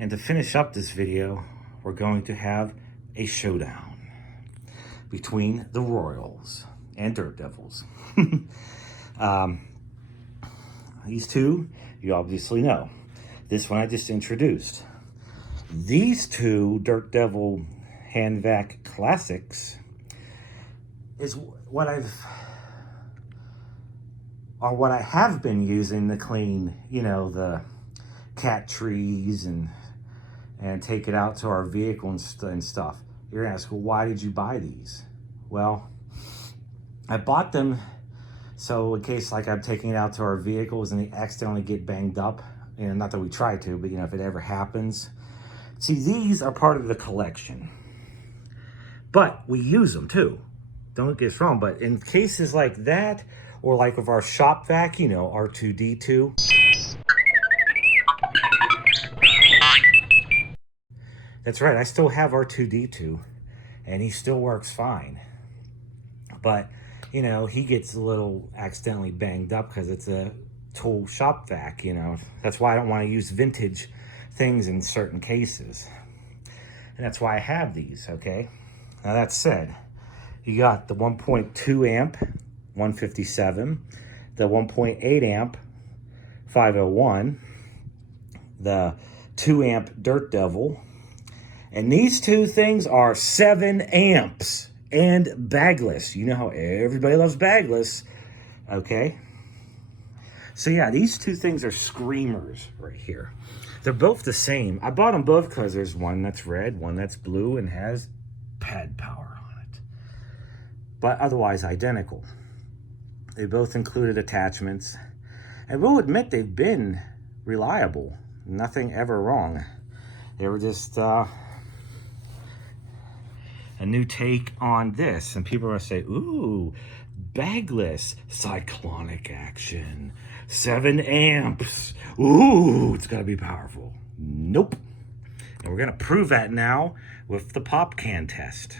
And to finish up this video, we're going to have a showdown between the Royals and Dirt Devils. These two, you obviously know. This one I just introduced. These two Dirt Devil Hand Vac classics is what I have been using to clean, you know, the cat trees and take it out to our vehicle and stuff. You're gonna ask, well, why did you buy these? Well, I bought them so in case like I'm taking it out to our vehicles and they accidentally get banged up, and not that we try to, but you know, if it ever happens. See, these are part of the collection, but we use them too. Don't get us wrong, but in cases like that, or like with our shop vac, you know, R2D2. That's right, I still have R2D2, and he still works fine. But, you know, he gets a little accidentally banged up because it's a tool shop vac, you know. That's why I don't want to use vintage things in certain cases. And that's why I have these, okay? Now that said, you got the 1.2 amp 157, the 1.8 amp 501, the 2 amp Dirt Devil, and these two things are 7 amps and bagless. You know how everybody loves bagless, okay? So yeah, these two things are screamers right here. They're both the same. I bought them both because there's one that's red, one that's blue, and has pad power on it. But otherwise identical. They both included attachments. I will admit they've been reliable. Nothing ever wrong. They were just a new take on this. And people are going to say, ooh, bagless, cyclonic action, 7 amps. Ooh, it's got to be powerful. Nope. And we're going to prove that now with the pop can test.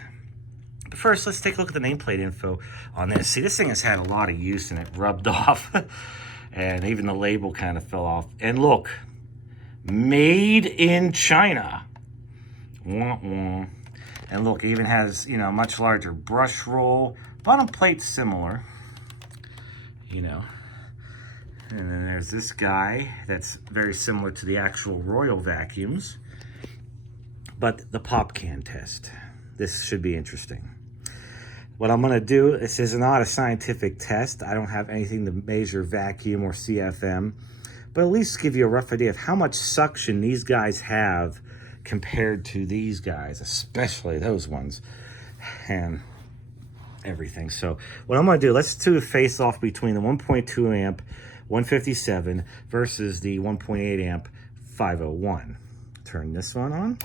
But first, let's take a look at the nameplate info on this. See, this thing has had a lot of use and it rubbed off. And even the label kind of fell off. And look, made in China. Wah, wah. And look, it even has, you know, much larger brush roll. Bottom plate's similar, you know. And then there's this guy that's very similar to the actual Royal vacuums. But the pop can test. This should be interesting. What I'm going to do, this is not a scientific test. I don't have anything to measure vacuum or CFM. But at least give you a rough idea of how much suction these guys have compared to these guys, especially those ones. And everything. So what I'm going to do, let's do a face off between the 1.2 amp 157 versus the 1.8 amp 501. Turn this one on.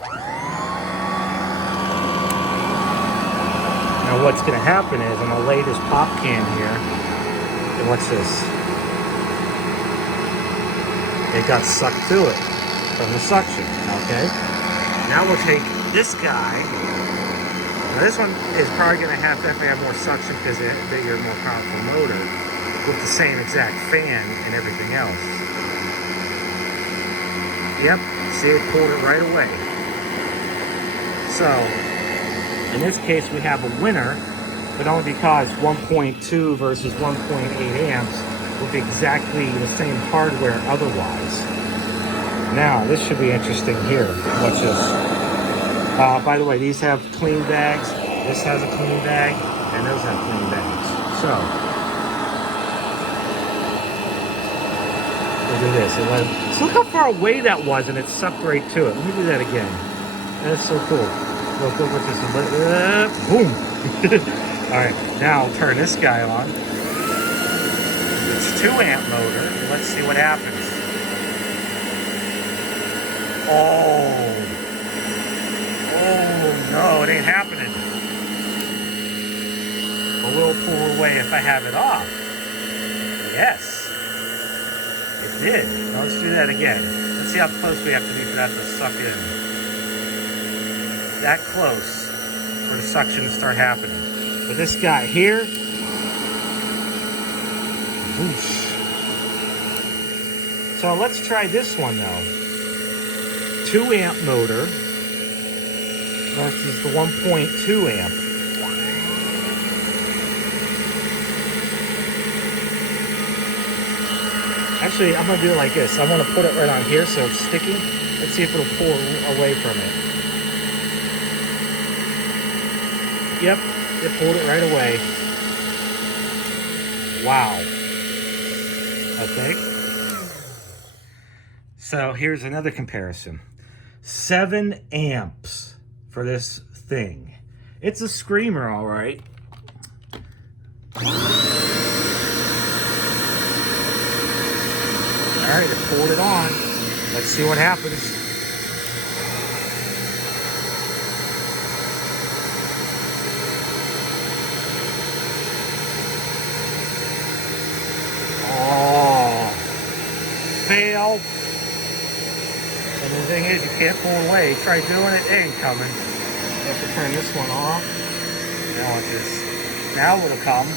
Now what's going to happen is I'm going to lay this pop can here, and what's this? It got sucked to it from the suction, okay? Now we'll take this guy. Now this one is probably going to definitely have more suction because it's a bigger, more powerful motor with the same exact fan and everything else. Yep, see, it pulled it right away. So, in this case we have a winner, but only because 1.2 versus 1.8 amps will be exactly the same hardware otherwise. Now, this should be interesting here. Watch this. By the way, these have clean bags. This has a clean bag, and those have clean bags. So, look at this. So look how far away that was, and it sucked right to it. Let me do that again. That's so cool. Look what this is. Boom. All right, now I'll turn this guy on. It's 2 amp motor. Let's see what happens. Oh no, it ain't happening. But we'll pull away if I have it off. Yes, it did. Now let's do that again. Let's see how close we have to be for that to suck in. That close for the suction to start happening. But this guy here, whoosh. So let's try this one though. 2 2 amp motor versus the 1.2 amp. Actually, I'm going to do it like this. I'm going to put it right on here so it's sticky. Let's see if it'll pull away from it. Yep, it pulled it right away. Wow. Okay. So here's another comparison. 7 amps for this thing. It's a screamer, all right. All right, it pulled it on. Let's see what happens. Oh, fail. And the thing is, you can't pull it away. Try doing it, it ain't coming. You have to turn this one off. Now it'll come.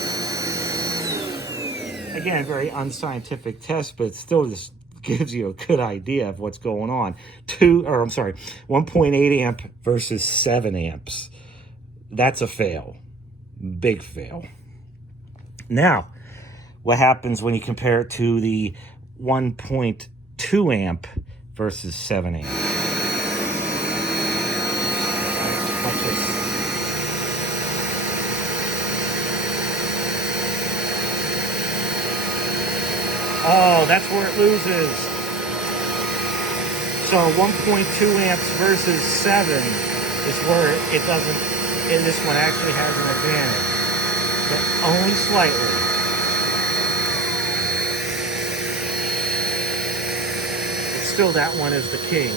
Again, very unscientific test, but it still just gives you a good idea of what's going on. 1.8 amp versus 7 amps. That's a fail. Big fail. Now, what happens when you compare it to the 1.2 amp versus 7 amp? Watch this. Oh, that's where it loses. So 1.2 amps versus 7 is where it doesn't, and this one actually has an advantage, but only slightly. But still, that one is the king.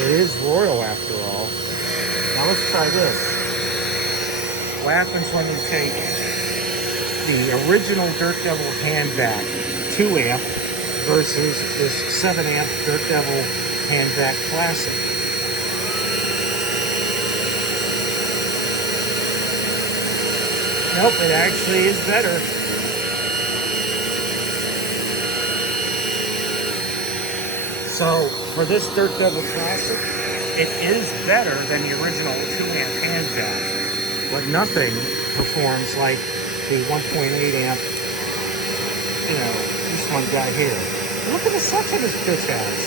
It is royal after all. Now let's try this. What happens when you take the original Dirt Devil Hand Vac 2 amp versus this 7 amp Dirt Devil Hand Vac Classic? Nope, it actually is better. So for this Dirt Devil Classic, it is better than the original 2 amp Hand Vac, but nothing performs like the 1.8 amp, you know, this one guy here. Look at the suction this bitch has.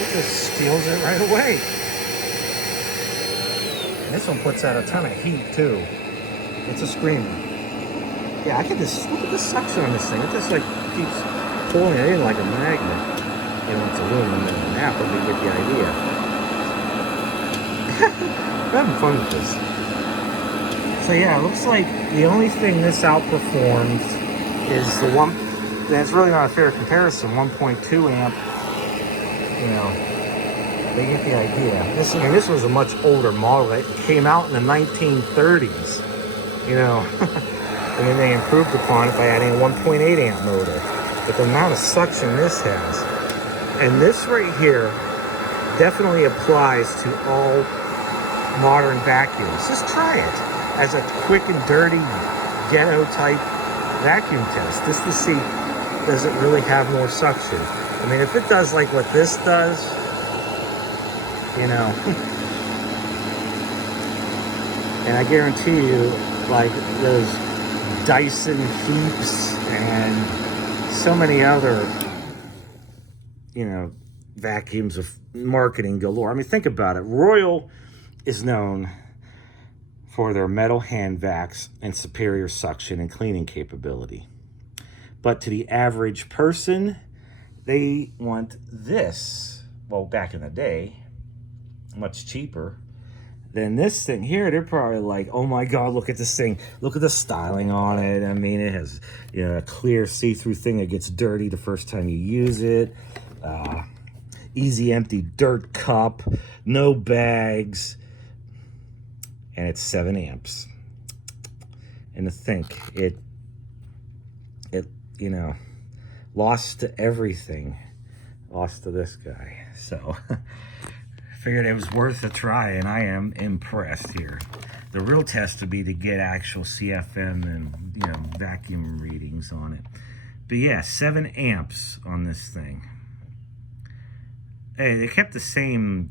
It just steals it right away. And this one puts out a ton of heat too. It's a screamer. Yeah, I can just, look at the suction on this thing. It just like keeps pulling it in like a magnet. You know, it's aluminum and an apple, but you get the idea. I'm having fun with this. So yeah, it looks like the only thing this outperforms is the one, that's really not a fair comparison, 1.2 amp, you know, they get the idea. This was a much older model that came out in the 1930s, you know, and then they improved upon it by adding a 1.8 amp motor. But the amount of suction this has, and this right here definitely applies to all modern vacuums. Just try it as a quick and dirty ghetto type vacuum test, just to see, does it really have more suction? I mean, if it does like what this does, you know, and I guarantee you, like those Dyson heaps and so many other, you know, vacuums of marketing galore. I mean, think about it. Royal is known for their metal hand vacs and superior suction and cleaning capability. But to the average person, they want this, well, back in the day, much cheaper than this thing here. They're probably like, oh my God, look at this thing. Look at the styling on it. I mean, it has, you know, a clear see-through thing that gets dirty the first time you use it. Easy empty dirt cup, no bags, and it's 7 amps. And to think, it you know, lost to everything, lost to this guy. So figured it was worth a try, and I am impressed here. The real test would be to get actual CFM and, you know, vacuum readings on it. But yeah, 7 amps on this thing. Hey, they kept the same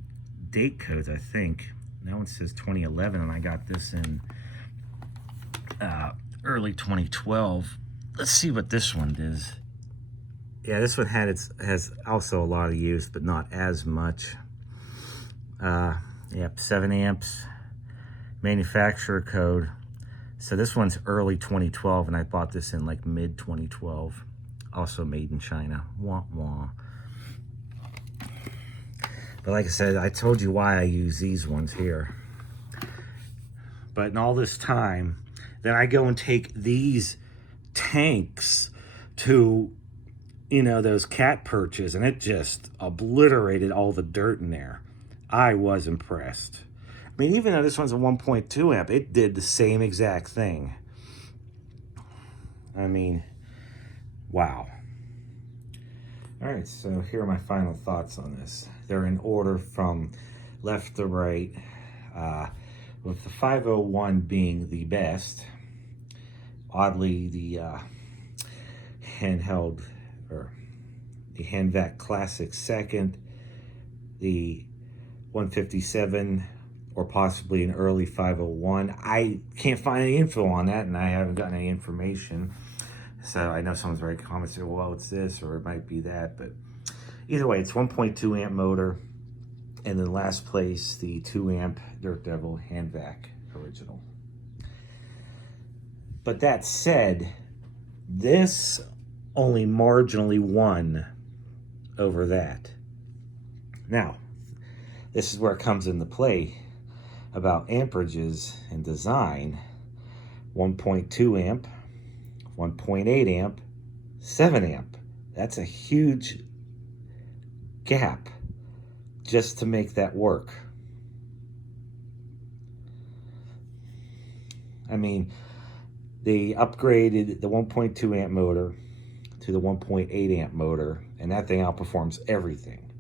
date codes, I think. That one says 2011, and I got this in early 2012. Let's see what this one is. Yeah, this one has also a lot of use, but not as much. Yep, 7 amps, manufacturer code. So this one's early 2012, and I bought this in like mid 2012. Also made in China. Wah wah. But like I said, I told you why I use these ones here. But in all this time, then I go and take these tanks to, you know, those cat perches, and it just obliterated all the dirt in there. I was impressed. I mean, even though this one's a 1.2 amp, it did the same exact thing. I mean, wow. All right, so here are my final thoughts on this. They're in order from left to right, with the 501 being the best. Oddly, the handheld, or the Hand Vac Classic second, the 157, or possibly an early 501. I can't find any info on that, and I haven't gotten any information. So I know someone's very commented, well, it's this, or it might be that. But either way, it's 1.2 amp motor. And then last place, the 2 amp Dirt Devil Hand Vac original. But that said, this only marginally won over that. Now, this is where it comes into play about amperages and design. 1.2 amp, 1.8 amp, 7 amp. That's a huge gap just to make that work. I mean, they upgraded the 1.2 amp motor to the 1.8 amp motor, and that thing outperforms everything.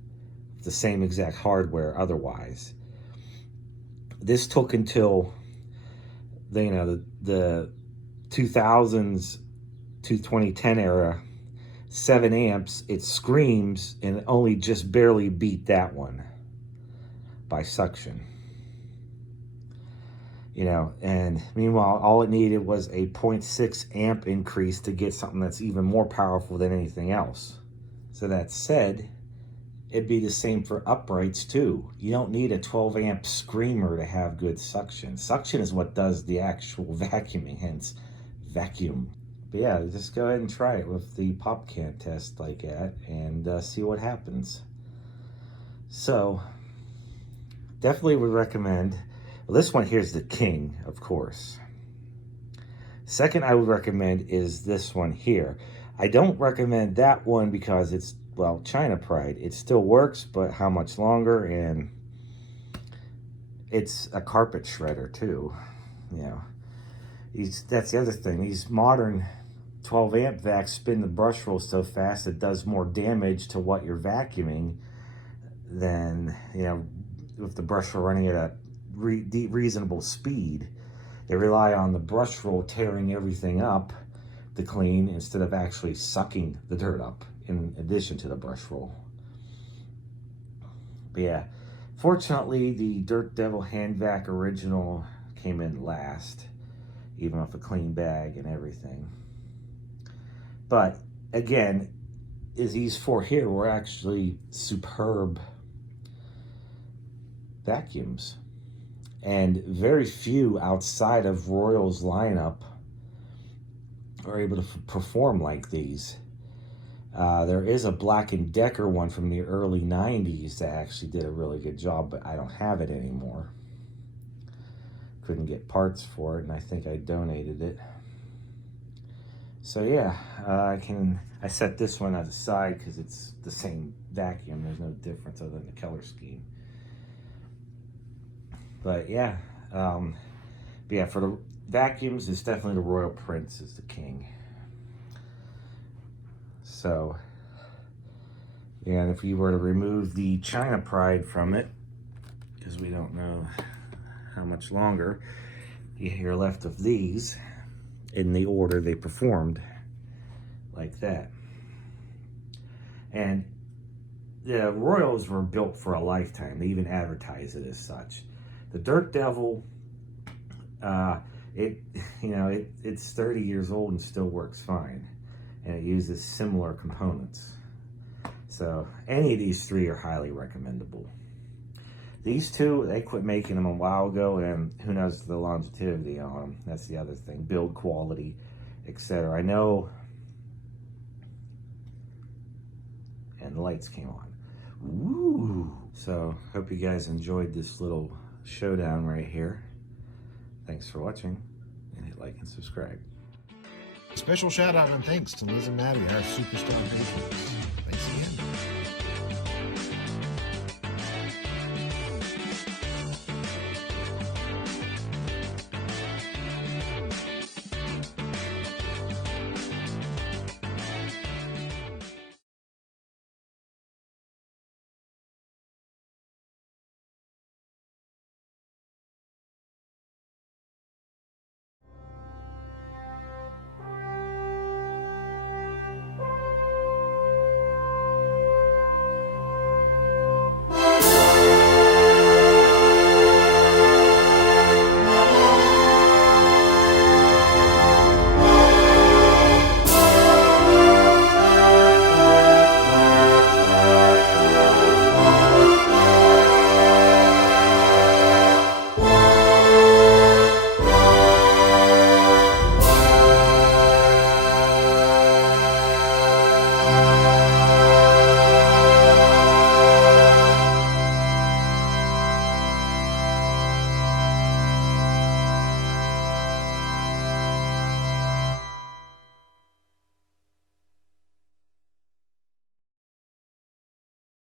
The same exact hardware otherwise. This took until the 2000s to 2010 era, 7 amps, it screams, and it only just barely beat that one by suction. You know, and meanwhile, all it needed was a 0.6 amp increase to get something that's even more powerful than anything else. So that said, it'd be the same for uprights too. You don't need a 12 amp screamer to have good suction. Suction is what does the actual vacuuming, hence vacuum. But yeah, just go ahead and try it with the pop can test like that, and see what happens. So definitely would recommend. Well, this one here's the king, of course. Second I would recommend is this one here. I don't recommend that one because it's, well, China Pride. It still works, but how much longer? And it's a carpet shredder too. You know, that's the other thing. These modern 12 amp vacs spin the brush roll so fast it does more damage to what you're vacuuming than, you know, with the brush roll running at a reasonable speed. They rely on the brush roll tearing everything up to clean instead of actually sucking the dirt up in addition to the brush roll. But yeah, fortunately the Dirt Devil Hand Vac original came in last, even with a clean bag and everything. But again, these four here were actually superb vacuums, and very few outside of Royal's lineup are able to perform like these. There is a Black & Decker one from the early 90s that actually did a really good job, but I don't have it anymore. Couldn't get parts for it, and I think I donated it. So yeah, I set this one aside because it's the same vacuum. There's no difference other than the color scheme. But yeah, for the vacuums, it's definitely the Royal Prince is the king. So, yeah, and if you were to remove the China Pride from it, because we don't know how much longer you're left of these in the order they performed, like that. And the Royals were built for a lifetime. They even advertise it as such. The Dirt Devil, it it's 30 years old and still works fine, and it uses similar components. So any of these three are highly recommendable. These two, they quit making them a while ago, and who knows the longevity on them. That's the other thing. Build quality, etc. I know. And the lights came on. Ooh. So, hope you guys enjoyed this little showdown right here. Thanks for watching, and hit like and subscribe. Special shout out and thanks to Liz and Maddie, our superstar patrons.